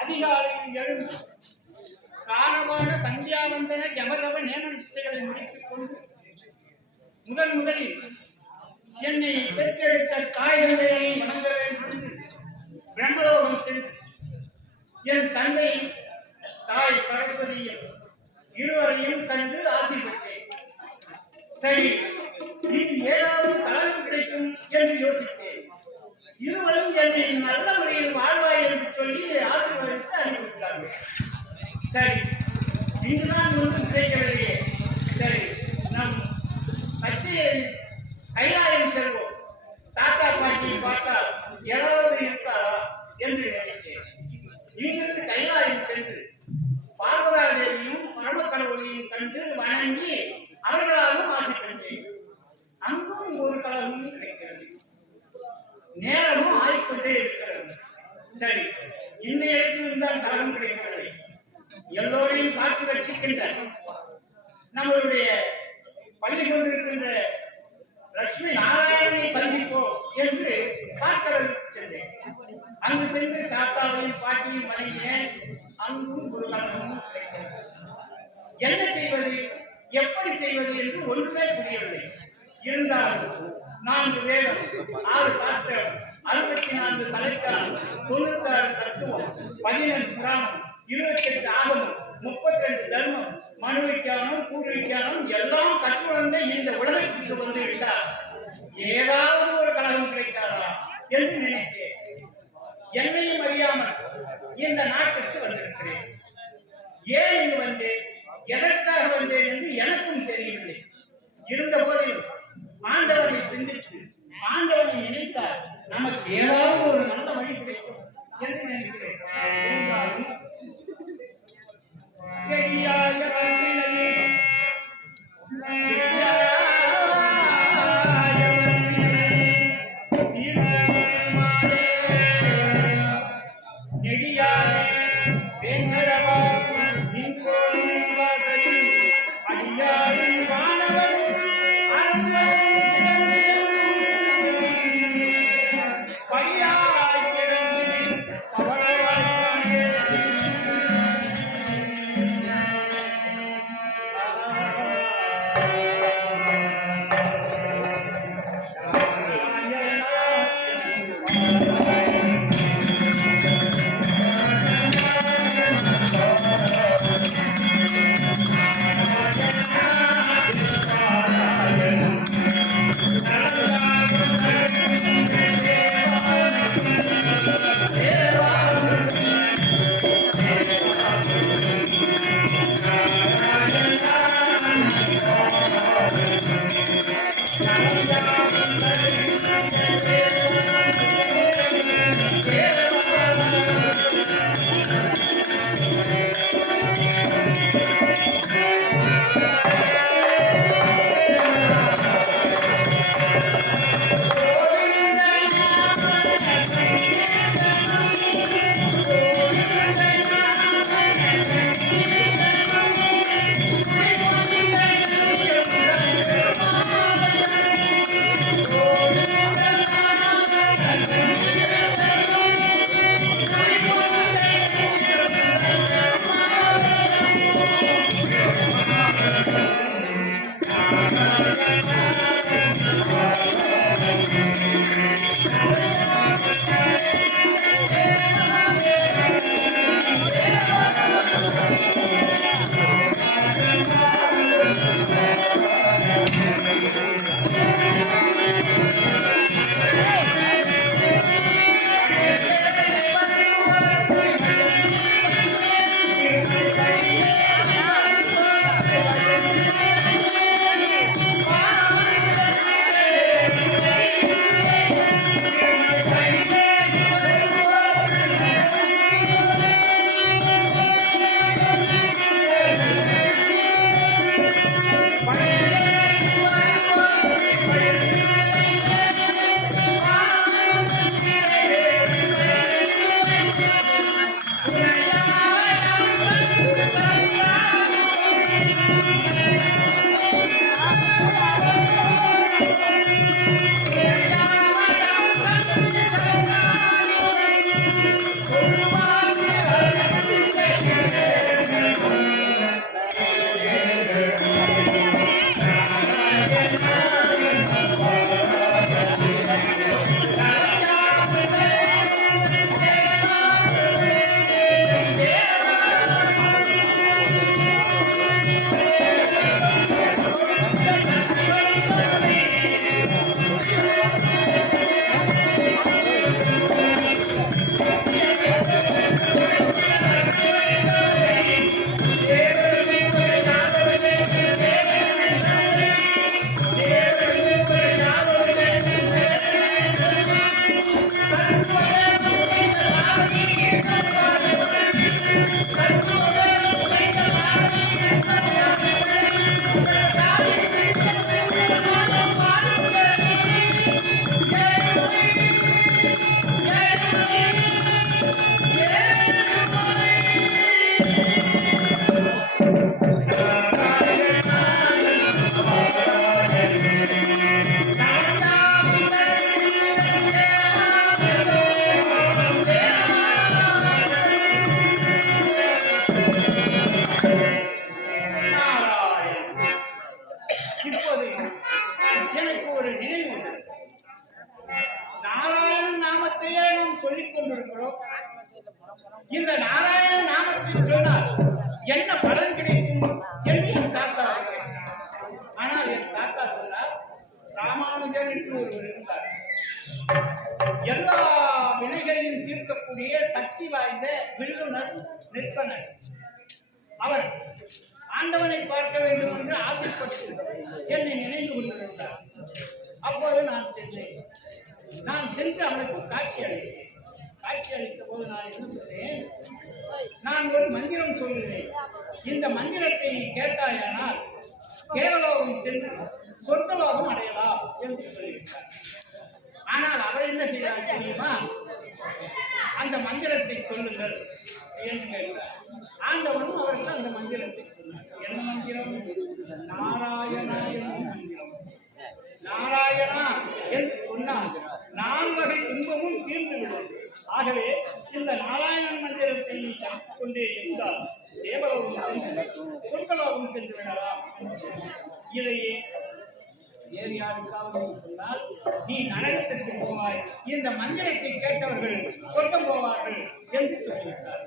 அதிகாலையில் எழுந்து காணமான சந்தியாவந்தன ஜமரவ நேமனிஷ்டைகளை முடித்துக் கொண்டு முதலில் என்னை பெற்றெடுத்த தாய் தந்தையை வணங்க வேண்டும் பிரம்மலோகம் சென்று என் தந்தை தாய் சரஸ்வதியும் இருவரையும் கண்டு ஆசி பெற்றேன். சரி, இது ஏதாவது கலந்து கிடைக்கும் என்று யோசித்தேன். இருவரும் என்னை நல்ல முறையில் வாழ்வாய் என்று சொல்லி ஆசீர்வதித்து அனுப்பிவிட்டார்கள். சரி, இங்குதான் ஒன்றும் கிடைக்கவில்லையே. சரி, நம் கைலாயம் செல்வோம். தாத்தா பாட்டியை பார்த்தால் ஏதாவது இருக்காரா என்று நினைத்தேன். இங்கிருந்து கைலாயம் சென்று பார்வதா தேவியும் பரமக்கடவுளையும் கண்டு வணங்கி அவர்களாலும் ஆசை பெற்றேன். அங்கும் ஒரு கலகமும் கிடைக்கிறது. நேரமும் ஆய்கொண்டே இருக்கிறது. சரி, இந்த இடத்தில் இருந்தால் கலகம் கிடைக்கவில்லை. எல்லோரையும் காத்து ரட்சிக்கின்ற நம்மளுடைய பள்ளி கொண்டிருக்கின்ற லட்சுமி நாராயணனை சந்திப்போம் என்று பார்க்கடலுக்கு சென்றேன். அங்கு சென்று தாத்தாவையும் பாட்டியும் வணங்கினேன். அங்கும் ஒரு கலகமும் கிடைக்கிறது. என்ன செய்வது, எப்படி செய்வது என்று ஒன்றுமே புரியவில்லை. இருந்தாலும் 4 வேதம், 6 சாஸ்திரம், 64 தலைக்காலம், 96 தத்துவம், 17 புராணம், 28 ஆகமம், 32 தர்மம், மனு விஞ்ஞானம், பூர்வ விஞ்ஞானம் எல்லாம் கற்றுணர்ந்த இந்த உலகத்திற்கு வந்து விட்டார். ஏதாவது ஒரு கலகம் கிடைக்காதா என்று நினைத்தேன். என்னையும் அறியாமல் இந்த நாட்டிற்கு வந்திருக்கிறேன். ஏன் இங்கு வந்தேன், எதற்காக வந்தேன் என்று எனக்கும் தெரியவில்லை. இருந்த போதிலும் ஆண்டவனை சிந்தித்து ஆண்டவனை நினைத்தால் நமக்கு ஏதாவது ஒரு நல்ல வழி கிடைக்கும் என்று நினைக்கிறேன். சரியாய இப்போது எனக்கு ஒரு நினைவு உண்டு. நாராயணன் நாமத்தையே நாம் சொல்லிக் கொண்டிருக்கிறோம். இந்த நாராயண நாமத்தை சொன்னால் என்ன பலன் கிடைக்கும் என்று என் தாத்தா. ஆனால் என் தாத்தா சொன்னார், ராமானுஜர் என்று ஒருவர் இருந்தார். எல்லா வினைகளையும் தீர்க்கக்கூடிய சக்தி வாய்ந்த வில்லுனர் நிற்பனர். அவர் ஆண்டவனை பார்க்க வேண்டும் என்று ஆசைப்பட்டு என்னை நினைவு கொண்டிருந்தார். அப்போது நான் சென்றேன். நான் சென்று அவனுக்கு காட்சி அளித்தேன். காட்சி அளித்த போது நான் என்ன சொன்னேன், நான் ஒரு மந்திரம் சொல்கிறேன். இந்த மந்திரத்தை நீ கேட்டாயானால் கேரளோகம் சென்று சொர்க்கலோகம் அடையலாம் என்று சொல்லிவிட்டார். ஆனால் அவர் என்ன செய்தார் தெரியுமா, அந்த மந்திரத்தை சொல்லுங்கள் என்று கேட்டார். ஆண்டவனும் அவருக்கு அந்த மந்திரத்தை சொன்னார். என்ன மந்திரம்? நாராயணா என்ற மந்திரம். நாராயணா என்று சொன்னால் 4 வகை துன்பமும் தீர்ந்துவிடும். ஆகவே இந்த நாராயணன் மந்திரத்தை நீ கற்றுக் கொண்டே இருந்தால் தேவலோகம் சென்று சொர்க்கலோகம் சென்று விடலாம். இதையே வேறு யாருக்காவது சொன்னால் நீ நரகத்திற்கு போவாய், இந்த மந்திரத்தை கேட்டவர்கள் சொர்க்கம் போவார்கள் என்று சொல்லிவிட்டார்.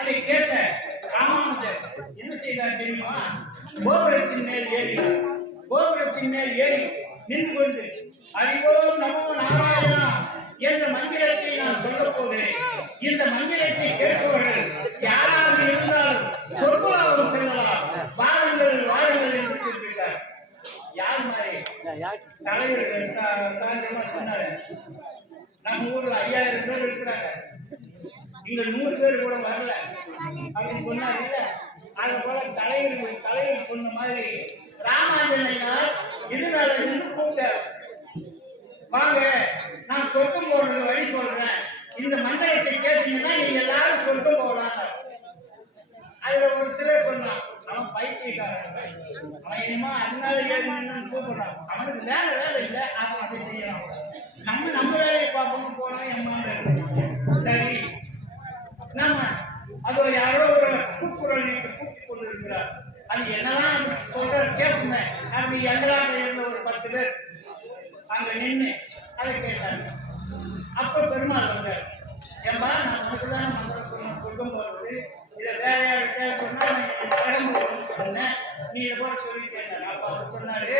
அதை கேட்ட ராமானுஜர் என்ன செய்தார் தெரியுமா, கோபுரத்தின் மேல் ஏறினார். கோபுரத்தின் மேல் ஏறி நின்று கொண்டு அறிவோ நமோ நாராயணா என்ற மந்திரத்தை நான் சொல்ல போகிறேன். இந்த மந்திரத்தை கேட்பவர்கள் யாராக இருந்தாலும் சொர்க்கலோகம் செல்லலாம், வாருங்கள் வாருங்கள் என்று கூறிவிட்டார். யார் மாதிரி தலைவர்கள் சாயந்தரமா சொன்னாரு, நம்ம ஊர்ல 5000 பேர் இருக்கிறாங்க, இங்க 100 பேர் கூட வரல அப்படின்னு சொன்னாரு. அது போல தலைவர் சொன்ன மாதிரி ராமானுஜன் இதனால இருந்து கூப்பிட்டார், வாங்க நான் சொர்க்கம் போறது வழி சொல்றேன், இந்த மந்திரத்தை கேட்டீங்கன்னா நீங்க எல்லாரும் சொர்க்கம் போகலாம். அதுல ஒரு சிலர் சொன்னான், அவன் பைத்தியக்காரன், அவன் என்னமோ அதனால ஏன்னு கூப்பிடுறான், அவனுக்கு வேலை இல்லை, அவன் அதை செய்யலாம், நம்ம வேலையை பார்ப்போம் போனோம் எம்மாங்க. சரி, நம்ம அது யாரோ ஒரு கூக்குரல் கூப்பிட்டு கொண்டு இருக்கிறார். அது என்னதான் சொல்ற கேட்போமே, அப்படி எங்கெல்லாம் இருந்த ஒரு 10 பேர் அங்க நின்று அதை கேட்டாங்க. அப்ப பெருமாள் வந்தார், ஏன்பா நான் உனக்குதான் மந்திரம் சொன்ன சொர்க்கம் போறது, இதை வேற யார்கிட்ட சொன்னா நரகம் சொன்னேன், நீ இதை போல சொல்லி கேட்டார். அப்ப அவர் சொன்னாரு,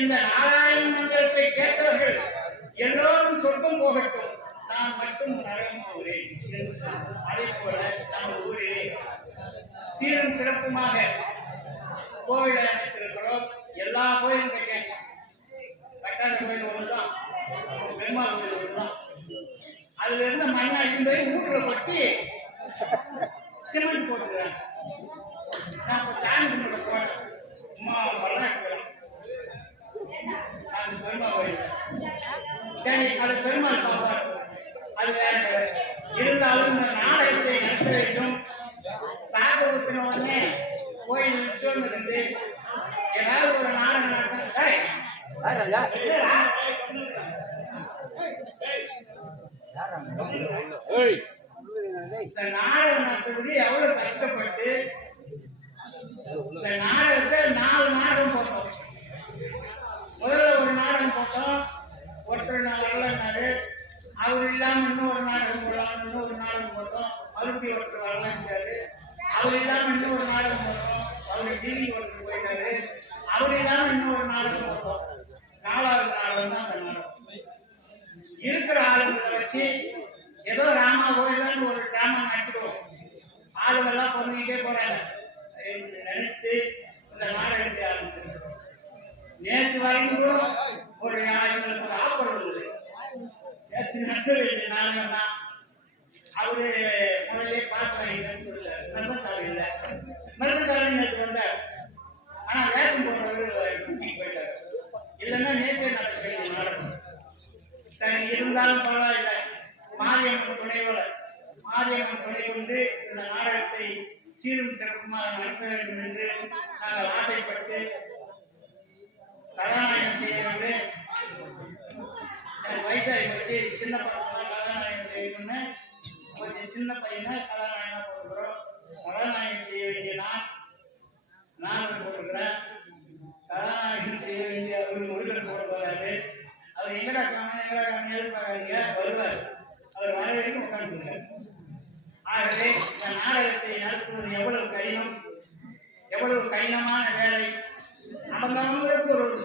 இந்த நாராயண மந்திரத்தை கேட்டவர்கள் எல்லோரும் சொர்க்கம் போகட்டும், நான் மட்டும் நரகம் போகிறேன் என்று சொன்னார். அதே போல நம்ம ஊரிலே சீரும் சிறப்புமாக கோவில் அமைத்திருக்கிறோம். எல்லா கோயிலும் கட்டியாச்சு. கட்டாத கோயில் ஒன்றுதான், பெருமாள் கோயில் ஒன்றுதான். அதுல இருந்த மண்ணை அடிக்கும் போய் வீட்டுல கொட்டி சிமெண்ட் போட்டுக்கிறாங்க. நான் இப்ப சாமி கும்பிட போனேன், அம்மா வரலாற்று அந்த பெருமாள் கோயில். சரி, அது பெருமாள் பாப்பார், அது வேற. இருந்தாலும் இந்த நாடகத்தை நடத்த வேண்டும். சாக ஊத்தின உடனே கோயில் விஷயம் இருந்து ஏதாவது ஒரு நாடகம் நடத்த. சரி, இந்த நாடகம் நடத்துறது எவ்வளவு கஷ்டப்பட்டு இந்த நாடகத்தை 4 நாடகம் போட்டோம். முதல்ல ஒரு நாடகம் போட்டோம், ஒருத்தர் நான் வரலன்னாரு, அவர் இல்லாம இன்னொரு நாடகம் போடலாம், இன்னொரு நாடகம் போட்டோம், மறுபடியும் ஒருத்தர் வரலான்றாரு. அவர் இல்லாம இன்னொரு நாடகம் போட்டோம், அவர் டிவி ஒருத்தர் போயிட்டாரு. அவர் இல்லாம இன்னொரு நாடகம் போட்டோம். 4வது நாடகம் தான் அந்த நாடகம். இருக்கிற ஆளுங்களை வச்சு ஏதோ ராமா கோயிலான்னு ஒரு டிராமா நடத்திடுவோம், ஆளுங்கெல்லாம் பண்ணிக்கிட்டே போறாங்க நினைத்து இந்த நாடகத்தை ஆரம்பிச்சிருக்கோம். நேற்று வரைக்கும் ஒரு எங்களுக்கு ஆப்பர் உள்ளது. நேற்று நடத்த வேண்டிய நாடகம் தான். அவரு முதலே பார்க்கலான்னு சொல்லல, மருந்தக்காரர் இல்லை, மருந்தக்காரன் நேற்று வந்தார். ஆனா வேஷம் போடுறவர் கூட்டிட்டு போயிட்டார். இல்லைன்னா நேற்றே நடத்த வேண்டிய நாடகம். சரி, இருந்தாலும் பரவாயில்லை, மாரியம்மன் துணைவர் மாரியம்மன் துணை கொண்டு இந்த நாடகத்தை சீரும் சிறப்புமாக நடத்த வேண்டும் என்று நாங்கள் ஆசைப்பட்டு கதாநாயகம் செய்ய வேண்டும். எனக்கு வயசாகி வச்சு சின்ன பசங்க கதாநாயகம் செய்யணும்னு கொஞ்சம் சின்ன பையனை கதாநாயகமாக போட்டுக்கிறோம். கதாநாயகம் செய்ய வேண்டிய நான் போட்டுக்கிறேன்.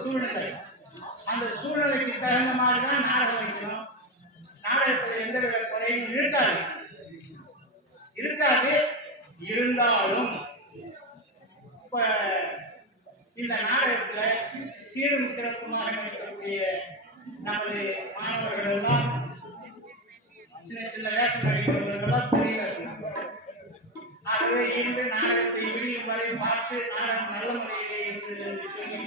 சூழ்நிலை. அந்த சூழ்நிலைக்கு தகுந்த மாதிரி தான் நாடகம் வைக்கணும். நாடகத்தில் எந்தவித குறையும் இருக்காது. இருந்தாலும் இப்ப இந்த நாடகத்துல சீரும் சிறப்புமாக இருக்கக்கூடிய நமது மாணவர்கள் எல்லாம் சின்ன சின்ன வேஷம் நடிக்கிறவர்களெல்லாம் பெரிய வேஷம். ஆகவே இன்று நாடகத்தை விரியும் வரை பார்த்து நாடகம் நல்ல முறையிலே இருந்து சொல்லி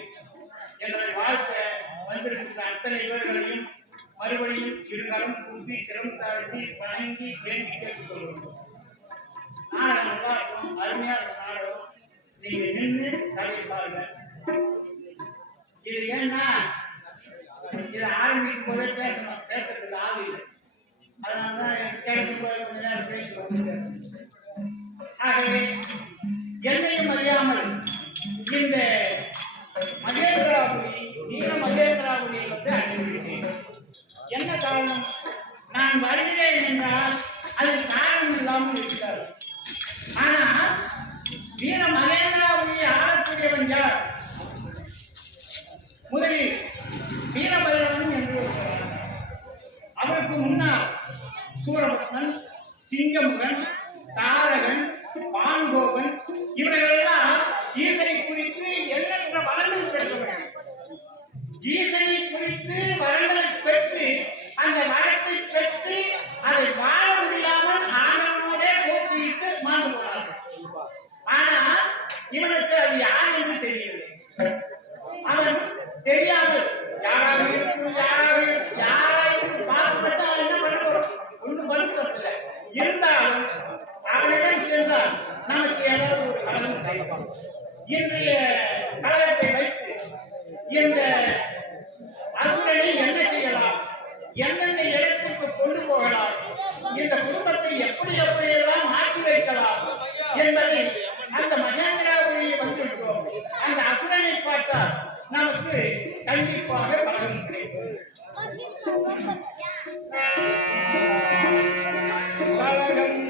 என்னுடைய வாழ்க்கை வந்திருக்கின்ற அத்தனை இவர்களையும் மறுபடியும் இருகாலம் கூப்பி சிரம் தாழ்த்தி வணங்கி வேண்டி கேட்டுக்கொள்வோம். நாடகம் நல்லா இருக்கும், அருமையா இருக்கும் நாடகம். நீங்க நின்று கதையை பாருங்க. இது ஏன்னா இதை ஆரம்பிக்கும் போதே பேசுறதுக்கு ஆள் இல்லை. அதனாலதான் எனக்கு கிளம்பி போய் கொஞ்ச நேரம் பேசுவோம். ஆகவே என்னையும் அறியாமல் இந்த மகேந்திராபுரி நீல மகேந்திராபுரியை வந்து அடைந்திருக்கிறேன். என்ன காரணம்? நான் வருகிறேன் என்றால் அது காரணம் இல்லாமல் இருக்கிறார். ஆனால் வீர மகேந்திராபுரியை ஆளக்கூடியவன் யார்? முதலில் வீரபைரவன் என்று அவருக்கு முன்னால் சூரபத்மன், சிங்கமுகன், தாரகன், பாங்கோபன் இவர்களெல்லாம் ஈசனை குறித்து எண்ணற்ற வரங்கள் பெற்றவர்கள். ஈசனை குறித்து வரங்களை பெற்று அந்த வரத்தை பெற்று அதை வாழ முடியாமல் ஆனவனோட போட்டியிட்டு மாண்டு போனார்கள். ஆனால் இவனுக்கு அது யார் என்று தெரியவில்லை. அவன் தெரியாமல் யாராவது பார்க்கப்பட்டு அவன் என்ன பண்ண போறோம்? ஒன்றும் பண்ணுறதில்ல. இருந்தாலும் அவனிடம் சென்றால் நமக்கு ஏதாவது ஒரு கலகம் கிடைக்கும். இன்றைய கழகத்தை வைத்து இந்த அசுரனை என்ன செய்யலாம், எந்தெந்த இடத்திற்கு கொண்டு போகலாம், இந்த குடும்பத்தை எப்படியெல்லாம் மாற்றி வைக்கலாம் என்பதை அந்த மகேந்திராபுரியை வந்திருக்கிறோம். அந்த அசுரனை பார்த்தால் நமக்கு கண்டிப்பாக பலன் கிடைக்கும். கழகம்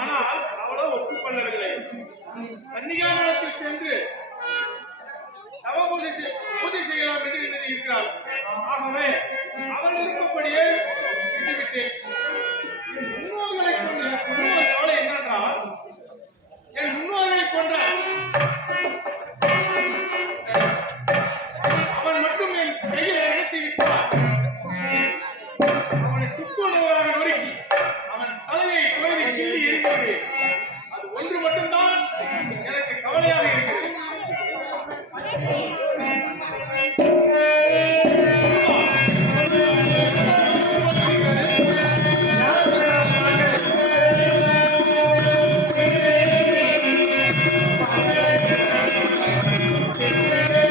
ஆனால் அவளோ ஒப்புக்கொள்ளவில்லை. கன்னிகாமலத்தில் சென்று தவ பூஜை செய்யலாம் என்று நினைத்து இருக்கிறாள். ஆகவே அவள் இருக்கப்படியே விட்டுவிட்டேன். முன்னோர்களை கொண்டு முன்னோர் கவலை என்னென்றால், என் முன்னோர்களை கொன்ற அவன் மட்டும் என் கையில் நினைத்து விட்டான். அவனை சுற்றுவதாக நொறுக்கி அவன் தலையை குறைந்து கிள்ளி எரிகிறது. அது ஒன்று மட்டும்தான் எனக்கு கவலையாக இருக்கிறது. Thank you.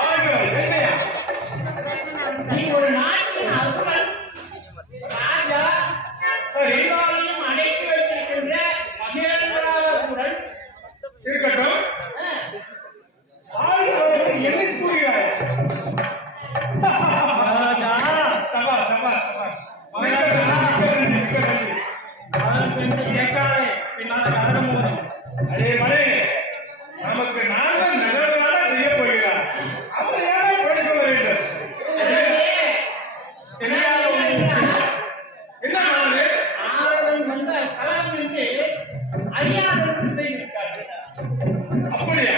வாழ்க, என்னையா? நீ ஒரு நாட்டின் அரசன், ராஜா, சரி, எல்லாரையும் அடக்கி வைத்திருக்கின்ற மகேந்திராசூரன். இருக்கட்டும். ஆ, வாழ்க, என்ன கூறுகிறாய்? சபாஷ், சபாஷ், சபாஷ். மிக்க நன்றி. அரே மலை, நமக்கு நாங்கள் நல்லதாக செய்ய போகிறார். அவரை யாரை குறை சொல்ல வேண்டும்? தெரியாத என்ன நாடு? ஆரதன் வந்த கலகம் என்று அறியாதவர்கள் செய்திருக்கார்கள். அப்படியா?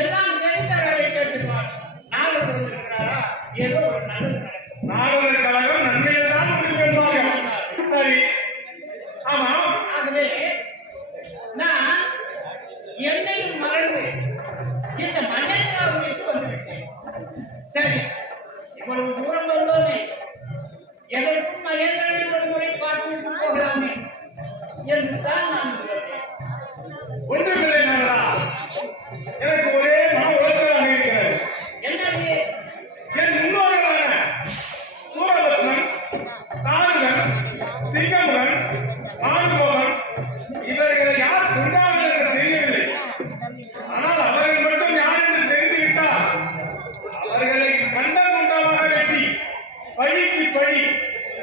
எல்லாம் தெரிந்தவர்களை கேட்டுப்பார். நாங்கள் வந்திருக்கிறாரா? ஏதோ ஒரு நல்லது நடக்கும். நாவலர் கழகம் நன்மையில் தான் முடிவு என்பார்கள். சரி, ஆமா. ஆகவே நான் என்னையும் மறந்து இந்த மகேந்திராவுக்கு வந்துவிட்டேன். சரி, இவ்வளவு தூரம் வந்தோமே, எதற்கும் மகேந்திரனை ஒரு முறை பார்த்துவிட்டு போகலாமே என்று தான் நான் சொல்கிறேன். ஒன்றுமில்லை நாங்களா, எனக்கு ஒரே மன உளைச்சலாக இருக்கிறது. என்னது? என் முன்னோர்களான சூரபத்மன், தாருகன், சிங்கமுகன், ஆறுமுகன் இவர்களை யார் கொண்டார்கள் என்று தெரியவில்லை. ஆனால் அவர்கள் மட்டும் யார் என்று தெரிந்துவிட்டால் அவர்களை கண்ட துண்டமாக வெட்டி பழிக்கு பழி,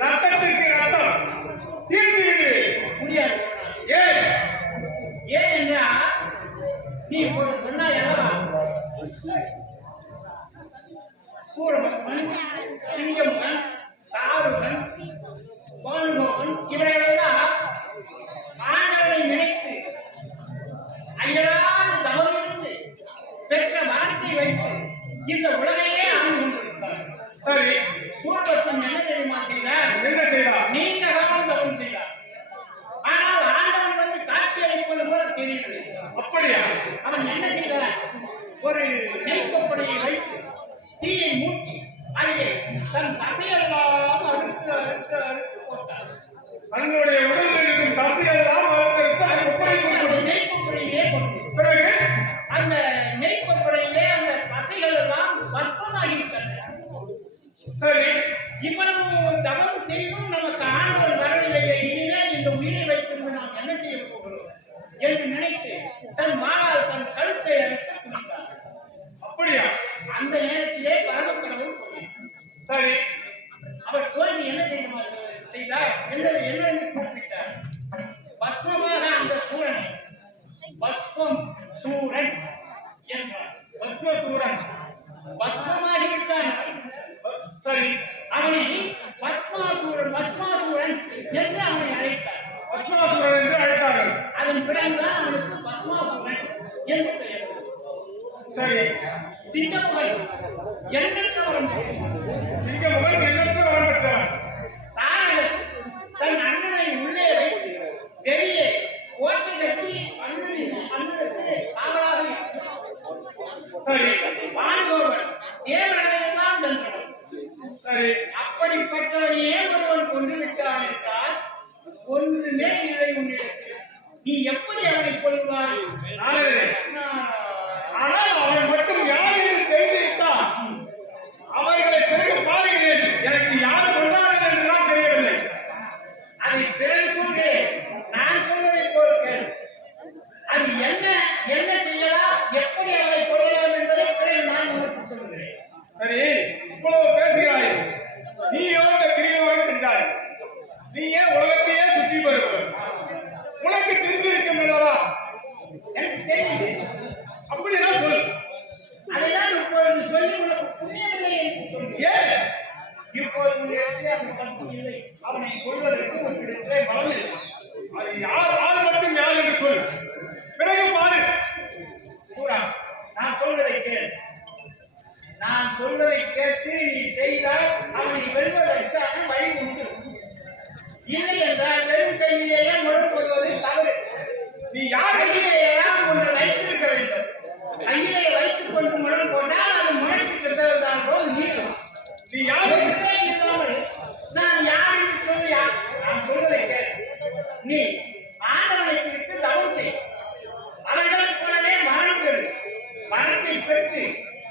ரத்தத்திற்கு ரத்தம் தீர்த்துவிடு. முடியாது. ஏன்? ஏன் என்றால் நீ இப்போது சொன்னாய் அல்லவா, சூரபத்மன், சிங்கமுகன், தாருகன், பானுகோபன் இவர்களெல்லாம் ஆண்டவனை நினைத்து அயராது தவறிருந்து பெற்ற வார்த்தை வைத்து இந்த உலகையே ஆண்டு கொண்டிருக்கிறார்கள். சரி, சூரபத்மன் என்ன தெரியுமா செய்தார்? என்ன செய்தார்? நீண்ட காலம் தவம் செய்தார். ஆனால் ஆண்டவன் வந்து காட்சி அளிப்பது போல தெரியவில்லை. அப்படியா? அவன் என்ன செய்தான்? ஒரு நெருக்கப்படையை வைத்து தீயை மூட்டி அதிலே தன் தசையெல்லாம் அறுத்து அறுத்து அறுத்து போட்டார். தன்னுடைய உடலில் இருக்கும் தசையெல்லாம் அவர்களுக்கு அது உப்பரை அந்த கொடுக்கும். நெருக்கப்படையிலே கொண்டு பிறகு அந்த நெருக்கப்படையிலே அந்த தசைகள் எல்லாம் வற்பமாகிவிட்டன. சரி, இவ்வளவு தவம் செய்தும் நமக்கு ஆண்டவன் வரவில்லையே, இனிமேல் இந்த உயிரை வைத்திருந்து நாம் என்ன செய்ய போகிறோம் என்று நினைத்து தன் மாறால் தன் கழுத்தை அறுத்து குடித்தார். அப்படியா? அந்த நேரத்திலே பரமக்கடவுள் போனார். சரி, அவர் தோல்வி என்ன செய்தார் என்று குறிப்பிட்டார். பஸ்மமாக அந்த சூரனை பஸ்மம் சூரன் என்றார். பஸ்மசூரன். பஸ்மமாகிவிட்டான். சரி, அவனை பஸ்மாசூரன் என்று அவனை அழைத்தார். பஸ்மாசூரன் என்று அழைத்தார்கள். அதன் பிறகுதான் அவனுக்கு பஸ்மாசூரன் என்று பெயர். சரி, சிங்கமுகன் எண்ணற்றவன். சிங்கமுகன் எண்ணற்ற வரம் பெற்றவன். தாரகன் தன் அண்ணனை உள்ளே வைத்து வெளியே ஓட்டை கட்டி அண்ணனுக்கு காவலாக சரி, பானுகோபன் தேவர்களை எல்லாம் வென்றவன். சரி, அப்படிப்பட்டவனையே ஒருவன் கொண்டு விட்டான் என்றால் ஒன்றுமே இல்லை உன்னிடத்தில். நீ எப்படி அவனை கொள்வாய்? நானே. ஆனால் அவன் மட்டும் யார் என்று தெரிந்துவிட்டால் அவர்களை பிறகு பாருகிறேன். எனக்கு யார் கொண்டார்கள் என்றுதான் தெரியவில்லை. அதை பிறகு சொல்கிறேன். நான் சொல்வதை போல் கேள். அது என்ன செய்யலாம், எப்படி அவனை கொள்ளலாம் என்பதை பிறகு நான் உனக்கு சொல்கிறேன். சரி, இவ்வளவு பேசுகிறாய். நீயோ இந்த கிரியோகம் செஞ்சாய். நீ ஏன் உலகத்தையே சுற்றி வருவர்? உனக்கு தெரிந்திருக்கும் அல்லவா? எனக்கு தெரியும். அப்படின்னா சொல். அதைதான் இப்பொழுது சொல்லி உனக்கு புரியவில்லை என்று சொல்கிறேன். ஏன்? இப்பொழுது உன்னிடத்திலே அந்த சக்தி இல்லை. அவனை கொள்வதற்கு உன்னிடத்திலே பலம் இல்லை. அது யார் மட்டும் யார் என்று சொல். பிறகு பாரு. சூரா, நான் சொல்வதை கேள். நான் சொல்வதை கேட்டு நீ செய்தால் அவனை வெல்வதற்கான வழி உண்டு. இல்லை என்றால் வெறும் கையிலேயே முழங்குவது தவறு. நீ யார் என்று கையிலே ஏதாவது ஒன்று வைத்திருக்க வேண்டும். கையிலே வைத்துக் கொண்டு முழங்கு போட்டால் அது முளைக்கு சென்றதுதான் போல் நீளும். நீ யார் என்று ஒன்றே இல்லாமல் நான் யார் என்று சொல்லியா? நான் சொல்வதை கேள். நீ ஆண்டவனை குறித்து தவம் செய். அவர்களைப் போலவே மரணம் பெறு. பெற்று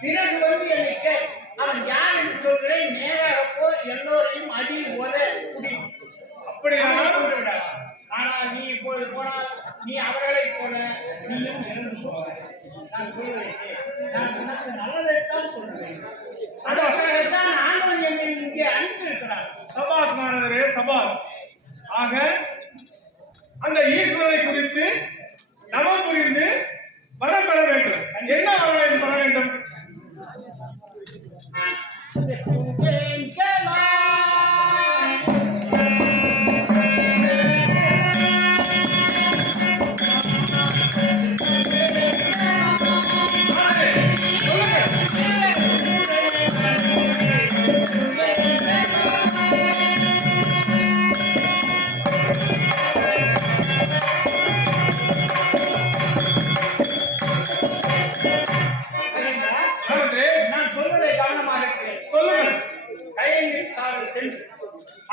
பிறகு வந்து என்னை கேள். அவன் யார் என்று சொல்கிறேன். நேராக போ, எல்லோரையும் அடி உத குடி. அப்படியானால் கொண்டு விடாது. ஆனால் நீ இப்பொழுது போனால் நீ அவர்களை போல நீயும் இறந்து போவாய். நான் சொல்கிறேன், நான் உனக்கு நல்லதைத்தான் சொல்கிறேன். அதற்காகத்தான் ஆண்டவன் என்னை இங்கே அனுப்பியிருக்கிறார். சபாஸ் நாரதரே, சபாஸ். ஆக அந்த ஈஸ்வரனை குறித்து நவம் புரிந்து வரம் பெற வேண்டும். என்ன வரம் பெற வேண்டும்?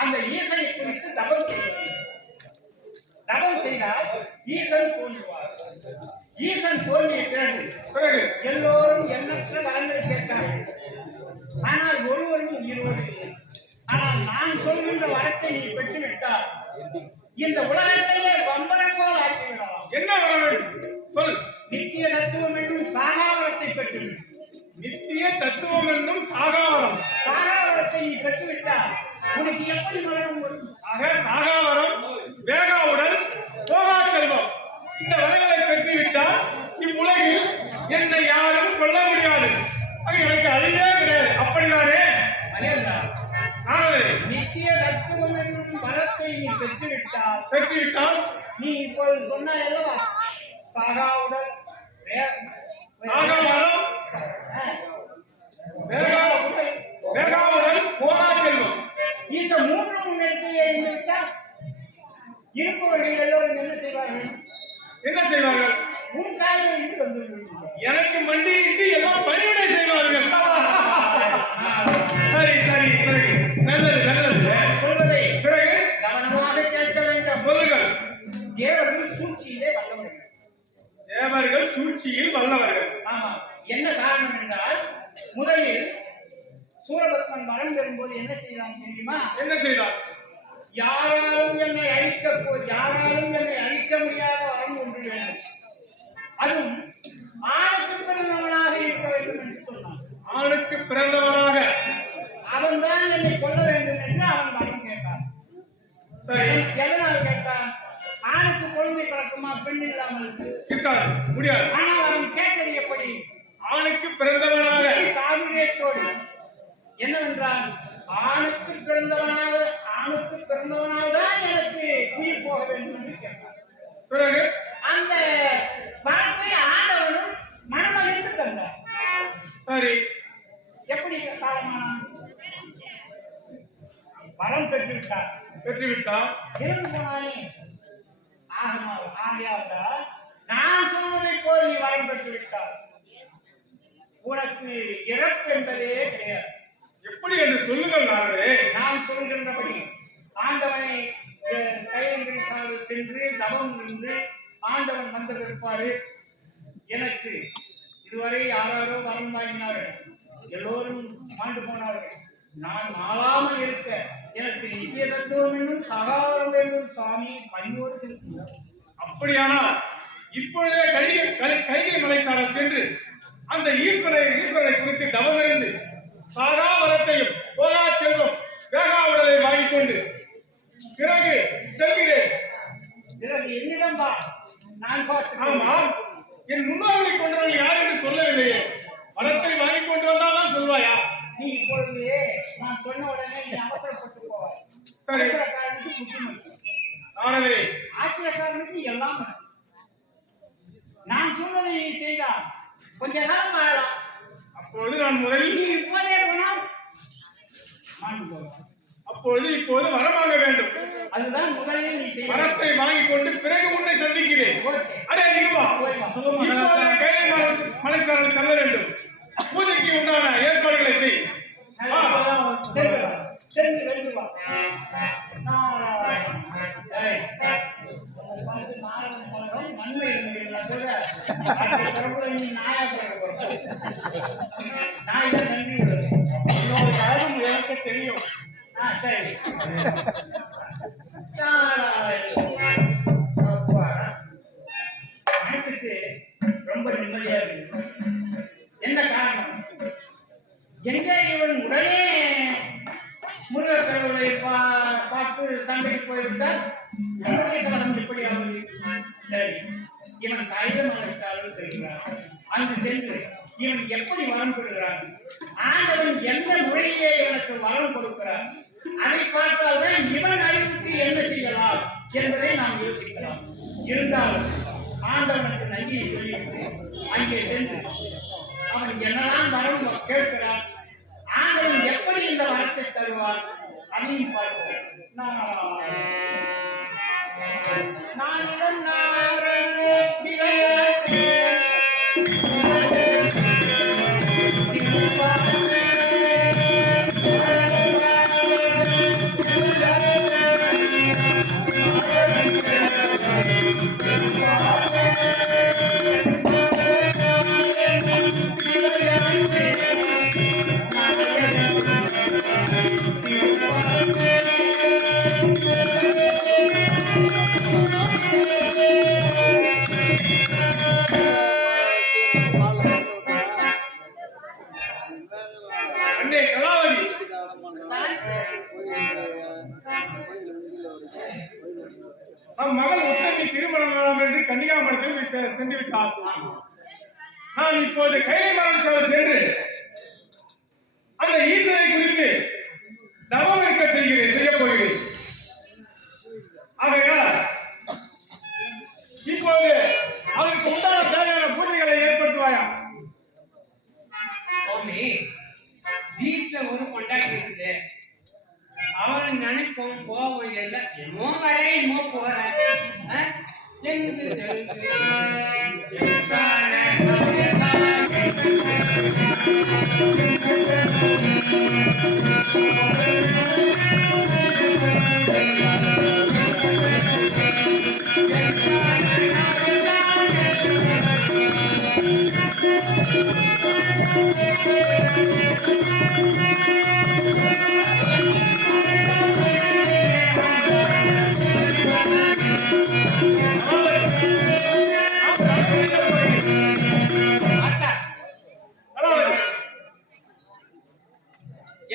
அந்த ஈசனை குறித்து தவம் செய்ய தவம் செய்தால் ஈசன் தோன்றுவார். ஈசன் தோன்றிய பிறகு எல்லோரும் எண்ணற்ற வரங்களை கேட்டார்கள். ஆனால் ஒருவரும் உயிரோடு இல்லை. ஆனால் நான் சொல்கின்ற வரத்தை நீ பெற்றுவிட்டால் இந்த உலகத்தையே பம்பரம் போல் ஆக்கிவிடலாம். என்ன வர வேண்டும் சொல். நித்திய தத்துவம் என்னும் சாகாவரத்தை பெற்று. நித்திய தத்துவம் என்னும் சாகாவரம். சாகாவரத்தை நீ பெற்றுவிட்டால் உனக்கு எப்படி மரணம் வரும்? ஆக சாகாவரம், வேகாவுடன், போகா செல்வம், இந்த வரங்களை பெற்றுவிட்டால் இவ்வுலகில் என்னை யாரும் கொல்ல முடியாது. எனக்கு அழிவே கிடையாது. அப்படிதானே? நித்திய தத்துவம் என்னும் வரத்தை நீ பெற்றுவிட்டால் நீ இப்போது சொன்னாய் அல்லவா, சாகாவுடன், சாகாவரம், வேகாவுடன், போகா செல்வம், இந்த மூன்று இடத்தையே இருப்பவர்கள் எல்லோரும் என்ன செய்வார்கள்? என்ன செய்வார்கள்? உன் காலையில் வந்து எனக்கு மண்டியிட்டு எல்லாம் பணிவிடை செய்வார்கள். சரி சரி, நல்லது நல்லது. சொல்வதை பிறகு கவனமாக கேட்க வேண்டும். சொல்லுங்கள். தேவர்கள் சூழ்ச்சியிலே வல்லவர்கள். தேவர்கள் சூழ்ச்சியில் வல்லவர்கள். ஆமா. என்ன காரணம் என்றால், முதலில் சூரபத்மன் வரம் பெறும்போது என்ன செய்தான் தெரியுமா? என்ன செய்தார்? யாராலும் என்னை அழிக்க முடியாத வரம் ஒன்று வேண்டும். அதுவும் ஆணுக்கு பிறந்தவனாக இருக்க வேண்டும் என்று சொன்னான். ஆணுக்கு பிறந்தவனாக அவன் தான் என்னை கொல்ல வேண்டும் என்று அவன் வரம் கேட்டான். சரி, எதனால் கேட்டான்? ஆணுக்கு குழந்தை பிறக்குமா பெண் இல்லாமல் இருக்காது, முடியாது. ஆனால் அவன் கேட்டது எப்படி? ஆணுக்கு பிறந்தவனாக சாதுரியத்தோடு என்னவென்றால், ஆணுக்கு பிறந்தவனாக தான் எனக்கு உயிர் போக வேண்டும் என்று கேட்டான். பிறகு அந்த வரத்தை ஆண்டவனும் மனமகிழ்ந்து தந்தார். சரி, எப்படி காலமானான்? வரம் பெற்றுவிட்டார். இருந்து போனானே. ஆகையால் நான் சொல்வதை போல் நீ வரம் பெற்றுவிட்டார். உனக்கு இறப்பு என்பதே கிடையாது. எப்படி என்று சொல்லுங்கள். நாங்களே நான் சொல்கின்றபடி ஆண்டவனை கையெழுந்திரி சாலையில் சென்று தவம் இருந்து ஆண்டவன் வந்த பிற்பாடு எனக்கு இதுவரை யாராரோ வரம் வாங்கினார்கள், எல்லோரும் மாண்டு போனார்கள். நான் மாறாமல் இருக்க எனக்கு நித்திய தத்துவம் என்னும் சகாரம் வேண்டும் சாமி பணியோடு இருக்கிறார். அப்படியானால் இப்பொழுதே கைகை மலைச்சாரல் சென்று அந்த ஈஸ்வரனை குறித்து தவமிருந்து சாகா வரத்தையும் போகா செல்வம் வேகா உடலை வாங்கிக் கொண்டு பிறகு செல்கிறேன். பிறகு என்னிடம் வா, நான் பார்த்து. ஆமாம், என் முன்னோர்களை கொண்டவர்கள் யார் என்று சொல்லவில்லையே. வரத்தை வாங்கிக் கொண்டு வந்தால்தான் சொல்வாயா? நீ இப்பொழுது நான் சொன்ன உடனே நீ அவசரப்பட்டு போவாய். சரி, அவசரக்காரனுக்கு புத்திமதி, ஆனதே ஆத்திரக்காரனுக்கு எல்லாம். நான் சொன்னதை நீ செய்தால் கொஞ்ச காலம் வாழலாம். அப்பொழுது நான் முதலில் நீ இப்போதே போனால் இப்போது வரமாக வேண்டும். அதுதான் முதலில் நீ செய்ய. வரத்தை வாங்கிக் கொண்டு பிறகு உன்னை சந்திக்கிறேன். அதே அதிகமா இப்போதே கைலை மலைச்சாரல் செல்ல வேண்டும். பூஜைக்கு உண்டான ஏற்பாடுகளை செய். சென்று வென்று வா. நன்மை அடுத்த தரப்புல நீ நாயா பிறக்க போற. நாய் தான் நன்றி உள்ளது. உன்னோட அழகும் எனக்கு தெரியும். சரி. அப்பாடா. மனசுக்கு ரொம்ப நிம்மதியா இருக்கு. என்ன காரணம்? எங்க இவன் உடனே முருகக் கடவுளை பார்த்து சண்டைக்கு போய்விட்டால் நம்முடைய காலம் எப்படி ஆகுது? சரி, இவன் காகிதம் அழைச்சாலும் செல்கிறான். அங்கு சென்று இவன் எப்படி வரம் பெறுகிறான்? ஆண்டவன் எந்த முறையிலே இவனுக்கு வரம் கொடுக்கிறான்? அதை பார்த்தால்தான் இவன் அறிவுக்கு என்ன செய்யலாம் என்பதை நாம் யோசிக்கலாம். இருந்தாலும் ஆண்டவனுக்கு நன்றியை சொல்லிவிட்டு அங்கே சென்று அவன் என்னதான் வரம் கேட்கிறான், ஆண்டவன் எப்படி இந்த வரத்தை தருவார் அதையும் பார்ப்போம். அண்ணே கலாவதி, நம் மகள் உத்தமி திருமணம் என்று கன்னிகாமரத்தில் சென்று விட்டார். நான் இப்போது கைலை மரம் சென்று அந்த ஈஸ்வரை குறித்து தவம் இருக்க செய்ய போகிறேன். ஆகையால் இப்போது அதற்கு உண்டான தேவையான பூஜைகளை ஏற்படுத்துவாயா? வீட்டுல ஒரு கொண்டாடி இருக்குது. அவன் நினைப்போம் போவோம் இல்லை, என்னமோ வரேன் என்னமோ போறேன்.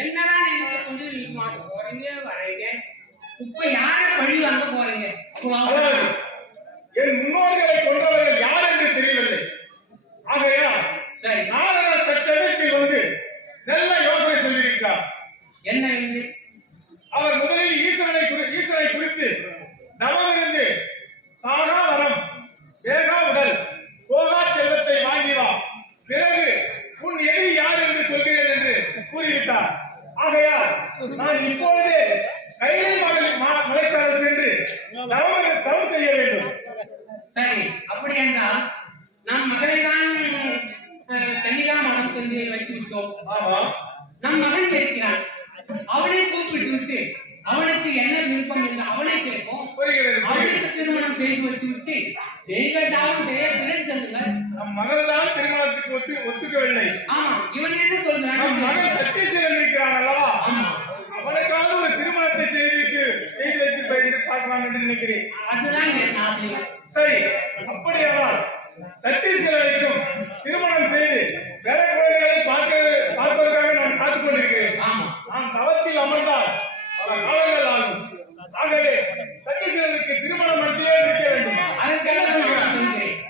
என்னதான் நினைக்க கொண்டு போறீங்க வரீங்க? இப்ப யார பழி வாங்க போறீங்க? என் முன்னோர்களை கொண்டவர்கள் யார் என்று தெரியவில்லை. ஆகையா சரி, நாரதர் தற்சமயத்தில் வந்து நல்ல யோசனை சொல்லியிருக்கிறார். என்ன என்று? அவர் முதலில் ஈஸ்வரனை குறித்து தவமிருந்து சாகா வரம், ஏகா உடல், போகா செல்வத்தை வாங்கி வா, பிறகு உன் எதிரி யார் என்று சொல்கிறேன் என்று கூறிவிட்டார். ஆகையால் நான் இப்பொழுதே கைலை மலைச்சாரல் சென்று தவம் செய்ய வேண்டும். சரி, அப்படி என்றால் நம் மகளை தான் கன்னிகா மடம் கொண்டு வைத்து விட்டோம். நம் மகன் இருக்கிறான், அவனை கூப்பிட்டு விட்டு அவனுக்கு என்ன விருப்பம் இல்லை அவனை கேட்போம். அவனுக்கு திருமணம் செய்து வைத்து விட்டு நீங்கள் தாவும் திறன் செல்லுங்கள். நம் மகள் தான் திருமணத்துக்கு ஒத்துக்கவில்லை. ஆமா, இவன் என்ன சொல்றான்? நம் மகன் சத்தீஸ்வரன் இருக்கிறான் அல்லவா, அவனுக்காக ஒரு திருமணத்தை செய்து வைத்து என்று பார்க்கலாம் என்று நினைக்கிறேன். அதுதான் என் ஆசை. சரி, அப்படியானால் சத்தீஸ்வரனுக்கும் திருமணம் செய்து வேற குழந்தைகளை பார்ப்பதற்காக நான் காத்துக் கொண்டிருக்கிறேன். நான் தவத்தில் அமர்ந்தால் பல காலங்கள் ஆகும். ஆகவே சத்தீஸ்வரனுக்கு திருமணம் நடத்தியே இருக்க வேண்டும். அதற்கெல்லாம் நான் சொல்கிறேன்.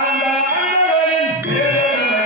அந்த ஆண்டவரின் பேரருளை